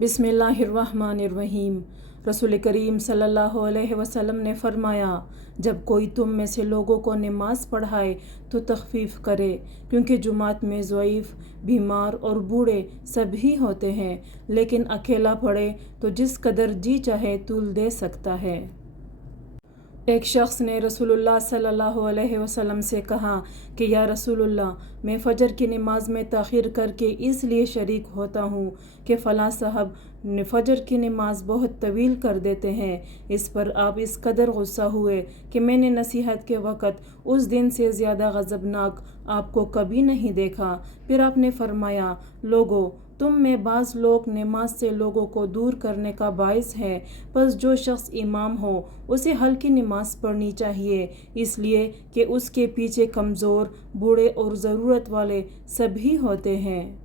बिस्मिल्लाहिर्रहमानिर्रहीम। रसूल करीम सल्लल्लाहु अलैहि वसल्लम ने फरमाया, जब कोई तुम में से लोगों को नमाज पढ़ाए तो तखफीफ करे, क्योंकि जुमात में ज़ईफ़, बीमार और बूढ़े सभी होते हैं, लेकिन अकेला पढ़े तो जिस कदर जी चाहे तूल दे सकता है। एक शख्स ने रसूलुल्लाह सल्लल्लाहु अलैहि वसल्लम से कहा कि या रसूलुल्लाह, मैं फ़जर की नमाज में ताख़ीर करके इसलिए शरीक होता हूँ कि फ़लाँ साहब फ़जर की नमाज बहुत तवील कर देते हैं। इस पर आप इस कदर गुस्सा हुए कि मैंने नसीहत के वक़्त उस दिन से ज़्यादा गज़बनाक आपको कभी नहीं देखा। फिर आपने फरमाया, लोगों, तुम में बाज़ लोग नमाज से लोगों को दूर करने का बाइस है, बस जो शख्स इमाम हो उसे हल्की नमाज पढ़नी चाहिए, इसलिए कि उसके पीछे कमज़ोर, बूढ़े और ज़रूरत वाले सभी होते हैं।